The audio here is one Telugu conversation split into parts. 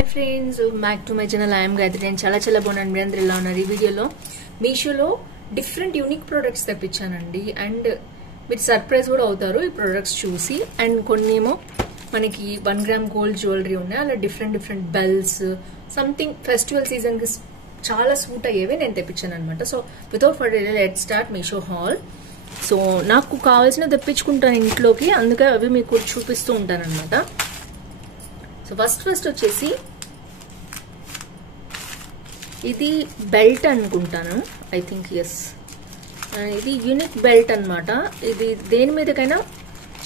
Hi friends, back to my channel. I am Gayatri and చాలా బాగున్నాను. మీరు అందరూ ఎలా ఉన్నారు? ఈ వీడియోలో మీషోలో డిఫరెంట్ యూనిక్ ప్రొడక్ట్స్ తెప్పించానండి అండ్ మీరు సర్ప్రైజ్ కూడా అవుతారు ఈ ప్రొడక్ట్స్ చూసి. అండ్ కొన్ని ఏమో మనకి 1 గ్రామ్ గోల్డ్ జ్యువెలరీ ఉన్నాయి, అలా different bells something festival season కి చాలా సూట్ అయ్యేవి నేను తెప్పించాను అనమాట. So without further delay let's start Meesho haul. So నాకు కావాల్సిన తెప్పించుకుంటాను ఇంట్లోకి, అందుకే అవి మీకు చూపిస్తూ ఉంటాను అనమాట. సో ఫస్ట్ వచ్చేసి ఇది బెల్ట్ అనుకుంటాను, ఐ థింక్ ఎస్, ఇది యూనిక్ బెల్ట్ అనమాట. ఇది దేని మీదకైనా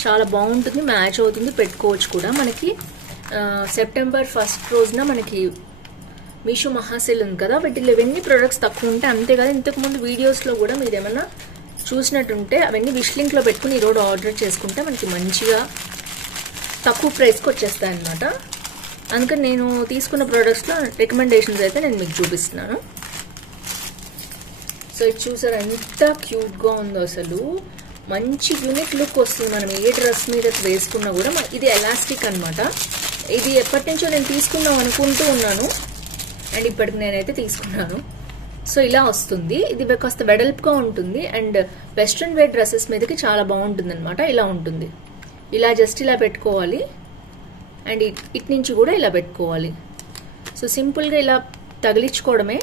చాలా బాగుంటుంది, మ్యాచ్ అవుతుంది, పెట్టుకోవచ్చు కూడా. మనకి సెప్టెంబర్ 1 రోజున మనకి మీషో మహాసేల్ ఉంది కదా, వీటిలో ఇవన్నీ ప్రొడక్ట్స్ తక్కువ ఉంటాయి. అంతేకాదు ఇంతకుముందు వీడియోస్లో కూడా మీరు ఏమైనా చూసినట్టుంటే అవన్నీ విష్ లింక్లో పెట్టుకుని ఈరోజు ఆర్డర్ చేసుకుంటే మనకి మంచిగా తక్కువ ప్రైస్కి వచ్చేస్తాయి అనమాట. అందుకని నేను తీసుకున్న ప్రోడక్ట్స్లో రికమెండేషన్స్ అయితే నేను మీకు చూపిస్తున్నాను. సో ఇది చూసారు ఎంత క్యూట్గా ఉందో, అసలు మంచి యూనిక్ లుక్ వస్తుంది మనం ఏ డ్రెస్ మీద వేసుకున్నా కూడా. ఇది ఎలాస్టిక్ అనమాట. ఇది ఎప్పటి నుంచో నేను తీసుకుందాం అనుకుంటూ ఉన్నాను అండ్ ఇప్పటికి నేనైతే తీసుకున్నాను. సో ఇలా వస్తుంది, ఇది కాస్త వెడల్పుగా ఉంటుంది అండ్ వెస్ట్రన్ వేర్ డ్రెస్సెస్ మీదకి చాలా బాగుంటుంది అనమాట. ఇలా ఉంటుంది, ఇలా జస్ట్ ఇలా పెట్టుకోవాలి అండ్ ఇటు నుంచి కూడా ఇలా పెట్టుకోవాలి. సో సింపుల్గా ఇలా తగిలించుకోవడమే,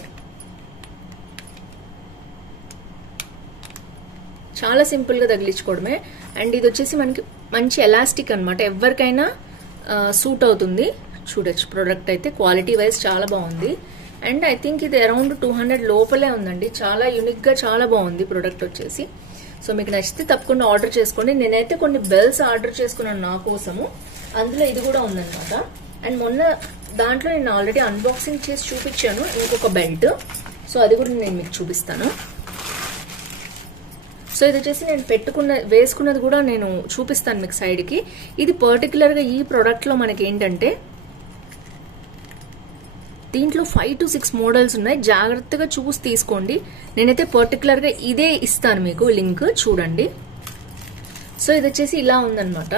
చాలా సింపుల్గా తగిలించుకోవడమే. అండ్ ఇది వచ్చేసి మనకి మంచి ఎలాస్టిక్ అనమాట, ఎవరికైనా సూట్ అవుతుంది. చూడొచ్చు ప్రోడక్ట్ అయితే క్వాలిటీ వైజ్ చాలా బాగుంది. అండ్ ఐ థింక్ ఇది అరౌండ్ 200 లోపలే ఉందండి. చాలా యూనిక్గా చాలా బాగుంది ప్రోడక్ట్ వచ్చేసి. సో మీకు నచ్చితే తప్పకుండా ఆర్డర్ చేసుకోండి. నేనైతే కొన్ని బెల్స్ ఆర్డర్ చేసుకున్నాను నా కోసము, అందులో ఇది కూడా ఉందన్నమాట. అండ్ మొన్న దాంట్లో నేను ఆల్రెడీ అన్బాక్సింగ్ చేసి చూపించాను ఇంకొక బెల్ట్, సో అది కూడా నేను మీకు చూపిస్తాను. సో ఇది వచ్చేసి నేను వేసుకున్నది కూడా నేను చూపిస్తాను మీకు సైడ్కి. ఇది పర్టికులర్గా ఈ ప్రోడక్ట్లో మనకి ఏంటంటే దీంట్లో 5 to 6 మోడల్స్ ఉన్నాయి, జాగ్రత్తగా చూసి తీసుకోండి. నేనైతే పర్టికులర్గా ఇదే ఇస్తాను మీకు లింక్, చూడండి. సో ఇది వచ్చేసి ఇలా ఉందన్నమాట.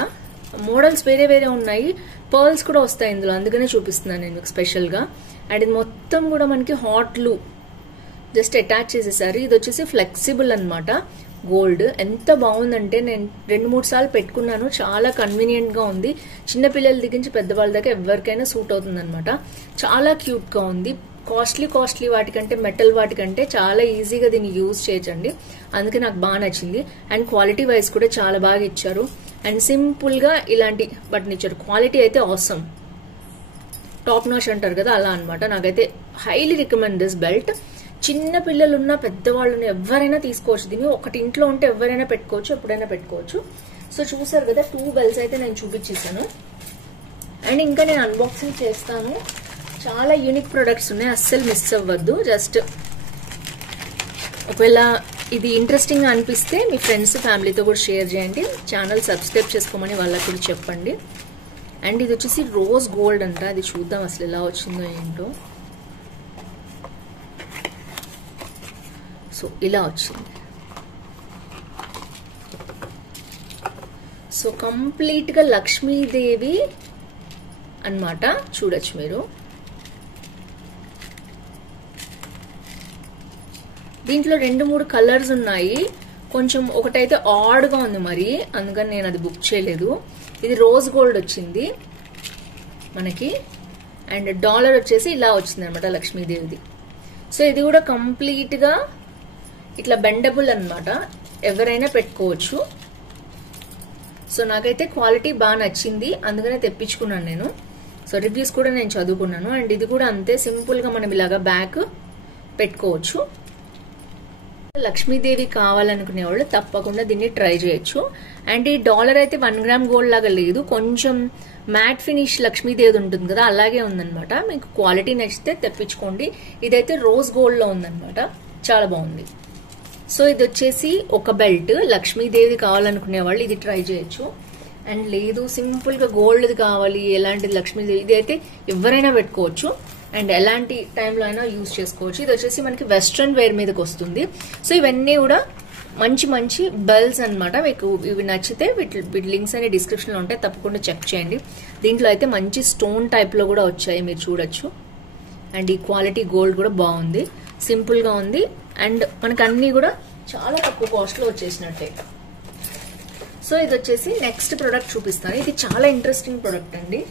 మోడల్స్ వేరే ఉన్నాయి, పర్ల్స్ కూడా వస్తాయి ఇందులో, అందుకనే చూపిస్తున్నాను నేను మీకు స్పెషల్గా. అండ్ ఇది మొత్తం కూడా మనకి హాట్లు జస్ట్ అటాచ్ చేసేసారు. ఇది వచ్చేసి ఫ్లెక్సిబుల్ అనమాట, గోల్డ్. ఎంత బాగుందంటే నేను 2-3 సార్లు పెట్టుకున్నాను, చాలా కన్వీనియంట్ గా ఉంది. చిన్నపిల్లల దగ్గర నుంచి పెద్దవాళ్ళ దాకా ఎవరికైనా సూట్ అవుతుంది అనమాట. చాలా క్యూట్ గా ఉంది. కాస్ట్లీ వాటికంటే, మెటల్ వాటికంటే చాలా ఈజీగా దీన్ని యూజ్ చేయొచ్చండి. అందుకే నాకు బాగా నచ్చింది. అండ్ క్వాలిటీ వైజ్ కూడా చాలా బాగా ఇచ్చారు. అండ్ సింపుల్ గా ఇలాంటి బటన్ ఇచ్చారు. క్వాలిటీ అయితే ఆసమ్, టాప్ నాచ్ అంటారు కదా, అలా అనమాట. నాకైతే హైలీ రికమెండ్ దిస్ బెల్ట్. చిన్న పిల్లలున్నా పెద్దవాళ్ళున్నా ఎవరైనా తీసుకోవచ్చు దీన్ని. ఒకటి ఇంట్లో ఉంటే ఎవరైనా పెట్టుకోవచ్చు, ఎప్పుడైనా పెట్టుకోవచ్చు. సో చూసారు కదా 2 బెల్స్ అయితే నేను చూపించేసాను. అండ్ ఇంకా నేను అన్బాక్సింగ్ చేస్తాను. చాలా యూనిక్ ప్రొడక్ట్స్ ఉన్నాయి, అస్సలు మిస్ అవ్వద్దు. జస్ట్ ఒకవేళ ఇది ఇంట్రెస్టింగ్ అనిపిస్తే మీ ఫ్రెండ్స్ ఫ్యామిలీతో కూడా షేర్ చేయండి. ఛానల్ సబ్స్క్రైబ్ చేసుకోమని వాళ్ళకి కూడా చెప్పండి. అండ్ ఇది వచ్చేసి రోజ్ గోల్డ్ అంట, అది చూద్దాం అసలు ఎలా వచ్చిందో ఏంటో. సో ఇలా వచ్చింది. సో కంప్లీట్ గా లక్ష్మీదేవి అన్నమాట, చూడొచ్చు మీరు. దీంట్లో 2-3 కలర్స్ ఉన్నాయి. కొంచెం ఒకటైతే ఆడ్ గా ఉంది మరి, అందుకని నేను అది బుక్ చేయలేదు. ఇది రోజ్ గోల్డ్ వచ్చింది మనకి. అండ్ డాలర్ వచ్చేసి ఇలా వచ్చింది అనమాట లక్ష్మీదేవిది. సో ఇది కూడా కంప్లీట్ గా ఇట్లా బెండబుల్ అనమాట, ఎవరైనా పెట్టుకోవచ్చు. సో నాకైతే క్వాలిటీ బాగా నచ్చింది, అందుకనే తెప్పించుకున్నాను నేను. సో రివ్యూస్ కూడా నేను చదువుకున్నాను. అండ్ ఇది కూడా అంతే, సింపుల్ గా మనం ఇలాగా బ్యాక్ పెట్టుకోవచ్చు. లక్ష్మీదేవి కావాలనుకునే వాళ్ళు తప్పకుండా దీన్ని ట్రై చేయొచ్చు. అండ్ ఈ డాలర్ అయితే 1 గ్రామ్ గోల్డ్ లాగా లేదు, కొంచెం మ్యాట్ ఫినిష్ లక్ష్మీదేవి ఉంటుంది కదా, అలాగే ఉందన్నమాట. మీకు క్వాలిటీ నచ్చితే తెప్పించుకోండి. ఇదైతే రోజ్ గోల్డ్ లో ఉందన్నమాట, చాలా బాగుంది. సో ఇది వచ్చేసి ఒక బెల్ట్, లక్ష్మీదేవి కావాలనుకునే వాళ్ళు ఇది ట్రై చేయొచ్చు. అండ్ లేదు సింపుల్ గా గోల్డ్ కావాలి, ఎలాంటిది లక్ష్మీదేవి, ఇది అయితే ఎవరైనా పెట్టుకోవచ్చు అండ్ ఎలాంటి టైంలో అయినా యూజ్ చేసుకోవచ్చు. ఇది వచ్చేసి మనకి వెస్ట్రన్ వేర్ మీదకి వస్తుంది. సో ఇవన్నీ కూడా మంచి మంచి బెల్స్ అన్నమాట. మీకు ఇవి నచ్చితే వీటి లింక్స్ అనే డిస్క్రిప్షన్ లో ఉంటాయి, తప్పకుండా చెక్ చేయండి. దీంట్లో అయితే మంచి స్టోన్ టైప్ లో కూడా వచ్చాయి, మీరు చూడొచ్చు. అండ్ ఈ క్వాలిటీ గోల్డ్ కూడా బాగుంది, సింపుల్ గా ఉంది. అండ్ మనకు అన్ని కూడా చాలా తక్కువ కాస్ట్ లో వచ్చేసినట్టే. సో ఇది వచ్చేసి నెక్స్ట్ ప్రోడక్ట్ చూపిస్తాను. ఇది చాలా ఇంట్రెస్టింగ్ ప్రోడక్ట్ అండి.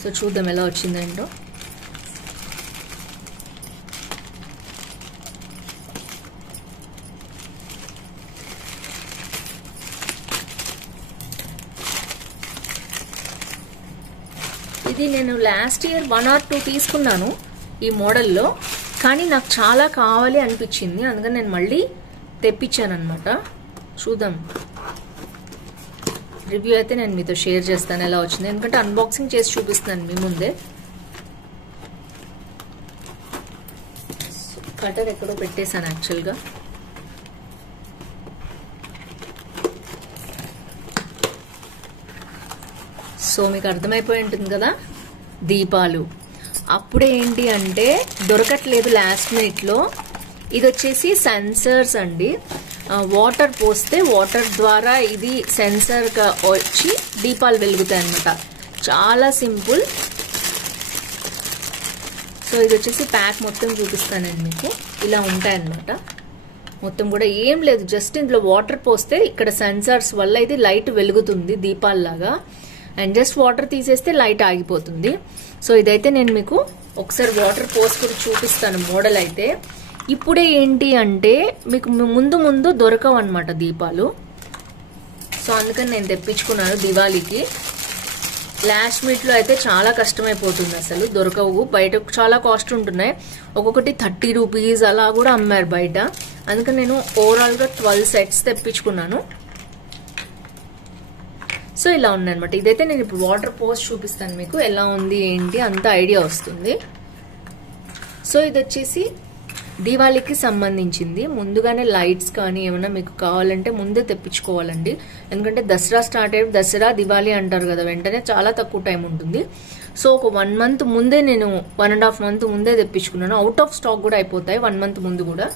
సో చూద్దాం ఎలా వచ్చిందేంటో. ఇది నేను లాస్ట్ ఇయర్ 1 or 2 తీసుకున్నాను ఈ మోడల్లో, కానీ నాకు చాలా కావాలి అనిపించింది, అందుకని నేను మళ్ళీ తెప్పించాను అనమాట. చూద్దాం, రివ్యూ అయితే నేను మీతో షేర్ చేస్తాను ఎలా వచ్చింది, ఎందుకంటే అన్బాక్సింగ్ చేసి చూపిస్తున్నాను మీ ముందే. కటర్ ఎక్కడో పెట్టేశాను యాక్చువల్గా. సో మీకు అర్థమైపోయి ఉంటుంది కదా, దీపాలు. అప్పుడే ఏంటి అంటే దొరకట్లేదు లాస్ట్ మినిట్లో. ఇది వచ్చేసి సెన్సర్స్ అండి. వాటర్ పోస్తే వాటర్ ద్వారా ఇది సెన్సర్గా వచ్చి దీపాలు వెలుగుతాయి అన్నమాట. చాలా సింపుల్. సో ఇది వచ్చేసి ప్యాక్ మొత్తం చూపిస్తానండి మీకు. ఇలా ఉంటాయన్నమాట. మొత్తం కూడా ఏం లేదు, జస్ట్ ఇందులో వాటర్ పోస్తే ఇక్కడ సెన్సర్స్ వల్ల ఇది లైట్ వెలుగుతుంది దీపాల్లాగా. అండ్ జస్ట్ వాటర్ తీసేస్తే లైట్ ఆగిపోతుంది. సో ఇదైతే నేను మీకు ఒకసారి వాటర్ పోసుకుని చూపిస్తాను మోడల్ అయితే. ఇప్పుడే ఏంటి అంటే మీకు ముందు దొరకవు అనమాట దీపాలు. సో అందుకని నేను తెప్పించుకున్నాను దివాళీకి. లాస్ట్ మినిట్లో అయితే చాలా కష్టమైపోతుంది, అసలు దొరకవు. బయట చాలా కాస్ట్ ఉంటున్నాయి, ఒక్కొక్కటి 30 రూపీస్ అలా కూడా అమ్మారు బయట. అందుకని నేను ఓవరాల్గా 12 సెట్స్ తెప్పించుకున్నాను. సో ఇలా ఉందన్నమాట. ఇదైతే నేను ఇప్పుడు వాటర్ పోస్ట్ చూపిస్తాను మీకు, ఎలా ఉంది ఏంటి అంత ఐడియా వస్తుంది. సో ఇది వచ్చేసి దీవాళీకి సంబంధించింది. ముందుగానే లైట్స్ కానీ ఏమైనా మీకు కావాలంటే ముందే తెప్పించుకోవాలండి, ఎందుకంటే దసరా స్టార్ట్ అయ్యి దసరా దివాళీ అంటారు కదా, వెంటనే చాలా తక్కువ టైం ఉంటుంది. సో ఒక 1 month ముందే, నేను 1.5 month ముందే తెప్పించుకున్నాను. అవుట్ ఆఫ్ స్టాక్ కూడా అయిపోతాయి 1 month ముందు కూడా.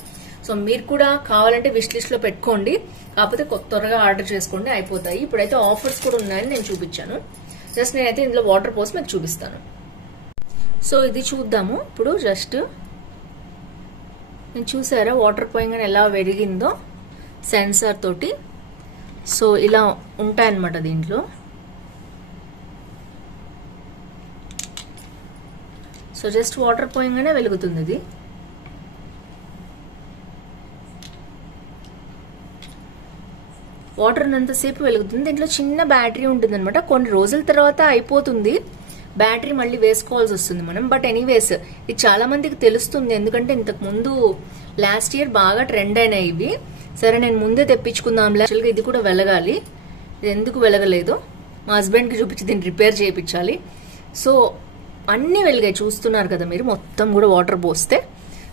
సో మీరు కూడా కావాలంటే విష్ లిస్ట్ లో పెట్టుకోండి, కాకపోతే త్వరగా ఆర్డర్ చేసుకోండి, అయిపోతాయి. ఇప్పుడైతే ఆఫర్స్ కూడా ఉన్నాయని నేను చూపించాను. జస్ట్ నేనైతే ఇందులో వాటర్ పోసి మీకు చూపిస్తాను. సో ఇది చూద్దాము ఇప్పుడు. జస్ట్ నేను చూసారా వాటర్ పోయంగానే ఎలా వెలిగిందో సెన్సార్ తోటి. సో ఇలా ఉంటాయన్నమాట దీంట్లో. సో జస్ట్ వాటర్ పోయంగానే వెలుగుతుంది ఇది. వాటర్ ఉన్నంతసేపు వెలుగుతుంది. దీంట్లో చిన్న బ్యాటరీ ఉంటుంది అనమాట. కొన్ని రోజుల తర్వాత అయిపోతుంది బ్యాటరీ, మళ్ళీ వేసుకోవాల్సి వస్తుంది మనం. బట్ ఎనీవేస్ ఇది చాలా మందికి తెలుస్తుంది, ఎందుకంటే ఇంతకు ముందు లాస్ట్ ఇయర్ బాగా ట్రెండ్ అయినాయి ఇవి. సరే నేను ముందే తెప్పించుకుందాం. యాక్చువల్గా ఇది కూడా వెలగాలి, ఇది ఎందుకు వెలగలేదు, మా హస్బెండ్కి చూపించి దీన్ని రిపేర్ చేయించాలి. సో అన్నీ వెలిగాయి, చూస్తున్నారు కదా మీరు, మొత్తం కూడా వాటర్ పోస్తే.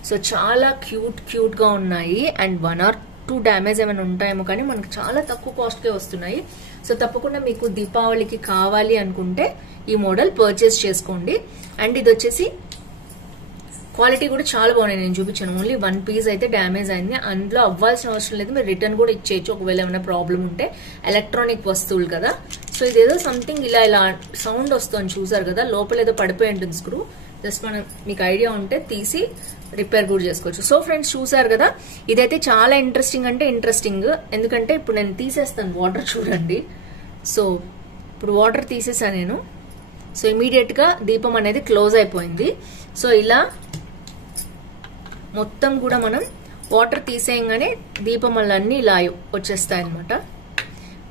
సో చాలా క్యూట్గా ఉన్నాయి. అండ్ 1 or 2 డ్యామేజ్ ఏమైనా ఉంటాయేమో, కానీ మనకు చాలా తక్కువ కాస్ట్కే వస్తున్నాయి. సో తప్పకుండా మీకు దీపావళికి కావాలి అనుకుంటే ఈ మోడల్ పర్చేస్ చేసుకోండి. అండ్ ఇది వచ్చేసి క్వాలిటీ కూడా చాలా బాగున్నాయి, నేను చూపించాను. ఓన్లీ 1 piece అయితే డ్యామేజ్ అయింది, అందులో అవ్వాల్సిన అవసరం లేదు, మీరు రిటర్న్ కూడా ఇచ్చేయచ్చు ఒకవేళ ఏమైనా ప్రాబ్లం ఉంటే. ఎలక్ట్రానిక్ వస్తువులు కదా. సో ఇదేదో సంథింగ్ ఇలా సౌండ్ వస్తుంది చూసారు కదా, లోపల ఏదో పడిపోయి ఉంటుంది స్క్రూ. జస్ట్ మనం మీకు ఐడియా ఉంటే తీసి రిపేర్ కూడా చేసుకోవచ్చు. సో ఫ్రెండ్స్ చూసారు కదా, ఇదైతే చాలా ఇంట్రెస్టింగ్ అంటే ఇంట్రెస్టింగ్. ఎందుకంటే ఇప్పుడు నేను తీసేస్తాను వాటర్, చూడండి. సో ఇప్పుడు వాటర్ తీసేసాను నేను. సో ఇమీడియట్ గా దీపం అనేది క్లోజ్ అయిపోయింది. సో ఇలా మొత్తం కూడా మనం వాటర్ తీసేయంగానే దీపములన్నీ ఇలా వచ్చేస్తాయి అన్నమాట.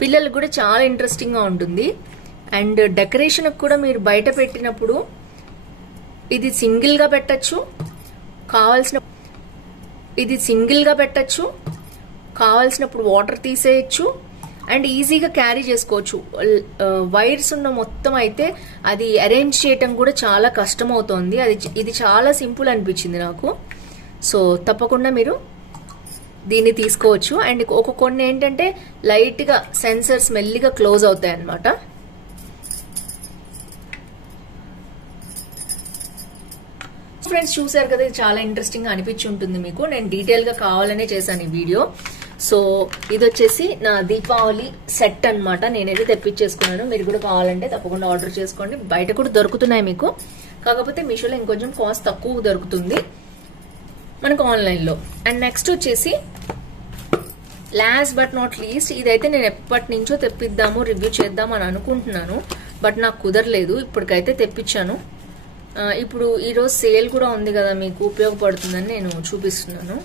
పిల్లలకు కూడా చాలా ఇంట్రెస్టింగ్ గా ఉంటుంది. అండ్ డెకరేషన్ కూడా మీరు బయట పెట్టినప్పుడు ఇది సింగిల్ గా పెట్టచ్చు, కావాల్సినప్పుడు వాటర్ తీసేయచ్చు అండ్ ఈజీగా క్యారీ చేసుకోవచ్చు. వైర్స్ ఉన్న మొత్తం అయితే అది అరేంజ్ చేయటం కూడా చాలా కష్టం అవుతోంది. ఇది చాలా సింపుల్ అనిపించింది నాకు. సో తప్పకుండా మీరు దీన్ని తీసుకోవచ్చు. అండ్ కొన్ని ఏంటంటే లైట్ గా సెన్సర్స్ మెల్లిగా క్లోజ్ అవుతాయి అన్నమాట. ఫ్రెండ్స్ చూసారు కదా, ఇది చాలా ఇంట్రెస్టింగ్ గా అనిపించి ఉంటుంది మీకు. నేను డీటెయిల్ గా కావాలనే చేశాను ఈ వీడియో. సో ఇది వచ్చేసి నా దీపావళి సెట్ అన్నమాట. నేనైతే తెప్పించేసుకున్నాను. మీరు కూడా కావాలంటే తప్పకుండా ఆర్డర్ చేసుకోండి. బయట కూడా దొరుకుతున్నాయి మీకు, కాకపోతే మీషోలో ఇంకొంచెం కాస్ట్ తక్కువ దొరుకుతుంది మనకు ఆన్లైన్ లో. అండ్ నెక్స్ట్ వచ్చేసి లాస్ట్ బట్ నాట్ లీస్ట్, ఇదైతే నేను ఎప్పటి నుంచో తెప్పిద్దాము రివ్యూ చేద్దాం అని అనుకుంటున్నాను, బట్ నాకు కుదరలేదు. ఇప్పటికైతే తెప్పించాను. ఇప్పుడు ఈరోజు సేల్ కూడా ఉంది కదా, మీకు ఉపయోగపడుతుందని నేను చూపిస్తున్నాను.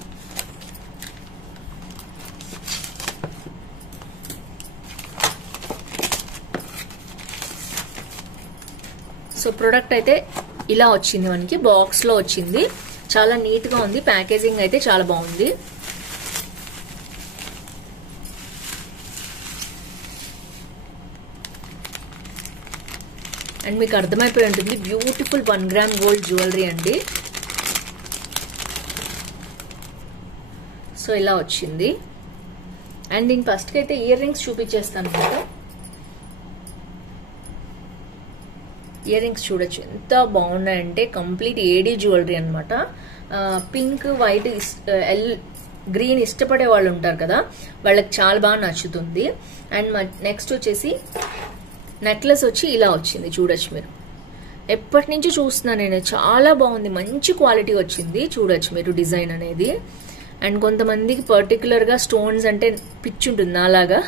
సో ప్రొడక్ట్ అయితే ఇలా వచ్చింది, మనకి బాక్స్ లో వచ్చింది. చాలా నీట్ గా ఉంది, ప్యాకేజింగ్ అయితే చాలా బాగుంది. అండ్ మీకు అర్థమైపోయి ఉంటుంది, బ్యూటిఫుల్ 1 గ్రామ్ గోల్డ్ జ్యువెలరీ అండి. సో ఇలా వచ్చింది. అండ్ దీని ఫస్ట్ కి అయితే ఇయర్ రింగ్స్ చూపించేస్తాను కదా. ఇయర్ రింగ్స్ చూడొచ్చు ఎంత బాగున్నాయంటే, కంప్లీట్ ఏడీ జ్యువెలరీ అనమాట. పింక్ వైట్ గ్రీన్ ఇష్టపడే వాళ్ళు ఉంటారు కదా, వాళ్ళకి చాలా బాగా నచ్చుతుంది. అండ్ నెక్స్ట్ వచ్చేసి నెక్లెస్ వచ్చి ఇలా వచ్చింది, చూడొచ్చు మీరు. ఎప్పటి నుంచి చూస్తున్నా నేను, చాలా బాగుంది, మంచి క్వాలిటీ వచ్చింది. చూడొచ్చు మీరు డిజైన్ అనేది. అండ్ కొంతమందికి పర్టికులర్ గా స్టోన్స్ అంటే పిచ్చి ఉంటుంది అలాగా,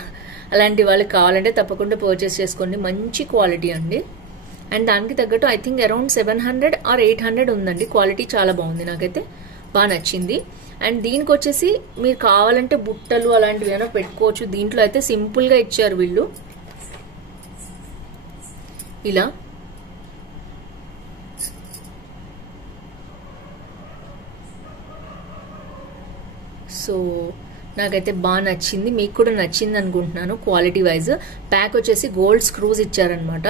అలాంటి వాళ్ళకి కావాలంటే తప్పకుండా పర్చేస్ చేసుకోండి. మంచి క్వాలిటీ అండి. అండ్ దానికి తగ్గట్టు ఐ థింక్ అరౌండ్ 700 or 800 ఉందండి. క్వాలిటీ చాలా బాగుంది, నాకైతే బాగా నచ్చింది. అండ్ దీనికి వచ్చేసి మీరు కావాలంటే బుట్టలు అలాంటివి ఏమైనా పెట్టుకోవచ్చు. దీంట్లో అయితే సింపుల్ గా ఇచ్చారు వీళ్ళు ఇలా. సో నాకైతే బాగా నచ్చింది, మీకు కూడా నచ్చింది అనుకుంటున్నాను. క్వాలిటీ వైజ్ ప్యాక్ వచ్చేసి గోల్డ్ స్క్రూస్ ఇచ్చారనమాట.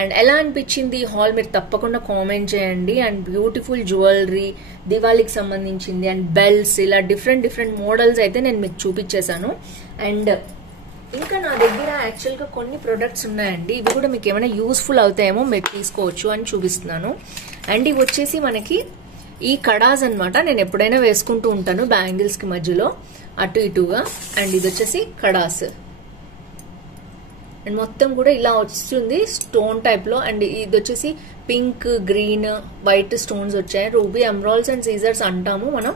అండ్ ఎలా అనిపించింది హాల్ మీరు తప్పకుండా కామెంట్ చేయండి. అండ్ బ్యూటిఫుల్ జ్యువెలరీ, దివాళీకి సంబంధించింది, అండ్ బెల్ట్స్, ఇలా డిఫరెంట్ మోడల్స్ అయితే నేను మీకు చూపించేశాను. అండ్ ఇంకా నా దగ్గర యాక్చువల్ గా కొన్ని ప్రొడక్ట్స్ ఉన్నాయండి, ఇవి కూడా మీకు ఏమైనా యూస్ఫుల్ అవుతాయేమో, మీరు తీసుకోవచ్చు అని చూపిస్తున్నాను. అండ్ ఇవి వచ్చేసి మనకి ఈ కడాస్ అనమాట. నేను ఎప్పుడైనా వేసుకుంటూ ఉంటాను బ్యాంగిల్స్ కి మధ్యలో అటు ఇటుగా. అండ్ ఇది వచ్చేసి కడాస్. అండ్ మొత్తం కూడా ఇలా వస్తుంది స్టోన్ టైప్ లో. అండ్ ఇది వచ్చేసి పింక్, గ్రీన్, వైట్ స్టోన్స్ వచ్చాయి. రూబీ, ఎమరాల్డ్స్ అండ్ సీజర్స్ అంటాము మనం.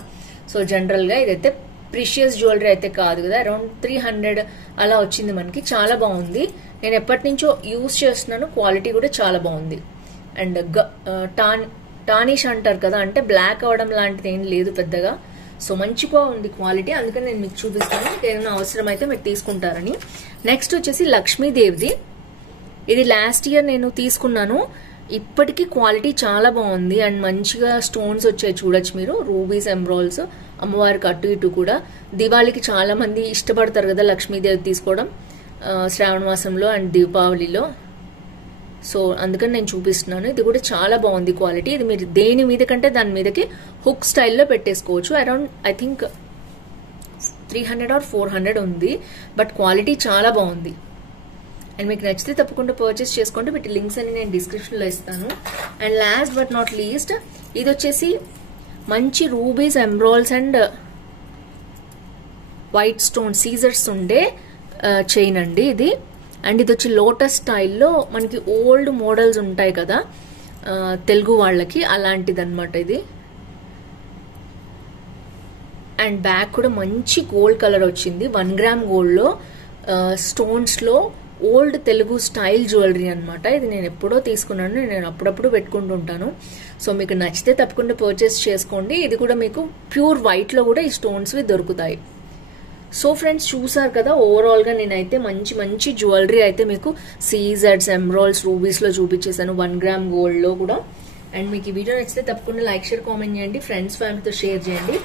సో జనరల్ గా ఇదైతే ప్రిషియస్ జ్యువెలరీ అయితే కాదు కదా, అరౌండ్ 300 అలా వచ్చింది మనకి. చాలా బాగుంది, నేను ఎప్పటి నుంచో యూజ్ చేస్తున్నాను. క్వాలిటీ కూడా చాలా బాగుంది. అండ్ టానిష్ అంటారు కదా, అంటే బ్లాక్ అవడం లాంటిది ఏం లేదు పెద్దగా. సో మంచిగా ఉంది క్వాలిటీ, అందుకని నేను మీకు చూపిస్తాను. మీకు ఏమైనా అవసరం అయితే మీరు తీసుకుంటారని. నెక్స్ట్ వచ్చేసి లక్ష్మీదేవిది. ఇది లాస్ట్ ఇయర్ నేను తీసుకున్నాను. ఇప్పటికీ క్వాలిటీ చాలా బాగుంది. అండ్ మంచిగా స్టోన్స్ వచ్చాయి, చూడొచ్చు మీరు. రూబీస్, ఎమరాల్డ్స్, అమ్మవారికి అటు ఇటు కూడా. దివాళీకి చాలా మంది ఇష్టపడతారు కదా లక్ష్మీదేవి తీసుకోవడం, శ్రావణ మాసంలో అండ్ దీపావళిలో. సో అందుకని నేను చూపిస్తున్నాను. ఇది కూడా చాలా బాగుంది క్వాలిటీ. ఇది మీరు దేని మీద కంటే దాని మీదకి హుక్ స్టైల్లో పెట్టేసుకోవచ్చు. అరౌండ్ ఐ థింక్ 300 or 400 ఉంది, బట్ క్వాలిటీ చాలా బాగుంది. అండ్ మీకు నచ్చితే తప్పకుండా పర్చేస్ చేసుకోండి. వీటి లింక్స్ అని నేను డిస్క్రిప్షన్ లో ఇస్తాను. And last but not least, ఇది వచ్చేసి మంచి rubies, emeralds and white stone సీజర్స్ ఉండే చైన్ అండి ఇది. అండ్ ఇది వచ్చి లోటస్ స్టైల్లో మనకి ఓల్డ్ మోడల్స్ ఉంటాయి కదా తెలుగు వాళ్ళకి, అలాంటిది అనమాట ఇది. అండ్ బ్యాక్ కూడా మంచి గోల్డ్ కలర్ వచ్చింది. 1 గ్రామ్ గోల్డ్ లో స్టోన్స్ లో ఓల్డ్ తెలుగు స్టైల్ జ్యువెలరీ అనమాట. ఇది నేను ఎప్పుడో తీసుకున్నాను, నేను అప్పుడప్పుడు పెట్టుకుంటుంటాను. సో మీకు నచ్చితే తప్పకుండా పర్చేస్ చేసుకోండి. ఇది కూడా మీకు ప్యూర్ వైట్ లో కూడా ఈ స్టోన్స్ దొరుకుతాయి. సో ఫ్రెండ్స్ చూసారు కదా, ఓవరాల్ గా నేనైతే మంచి మంచి జ్యువెలరీ అయితే మీకు సీజర్స్, ఎమరాల్డ్స్, రూబీస్ లో చూపించేసాను, 1 గ్రామ్ గోల్డ్ లో కూడా. అండ్ మీకు ఈ వీడియో నచ్చితే తప్పకుండా లైక్, షేర్, కామెంట్ చేయండి. ఫ్రెండ్స్, ఫ్యామిలీతో షేర్ చేయండి.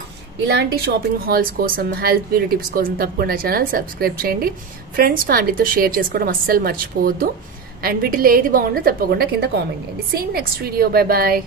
ఇలాంటి షాపింగ్ హాల్స్ కోసం, హెల్త్ బ్యూటీ టిప్స్ కోసం తప్పకుండా ఛానల్ సబ్స్క్రైబ్ చేయండి. ఫ్రెండ్స్, ఫ్యామిలీతో షేర్ చేసుకోవడం అస్సలు మర్చిపోవద్దు. అండ్ వీటిలో ఏది బాగుందో తప్పకుండా కింద కామెంట్ చేయండి. See next video. Bye bye.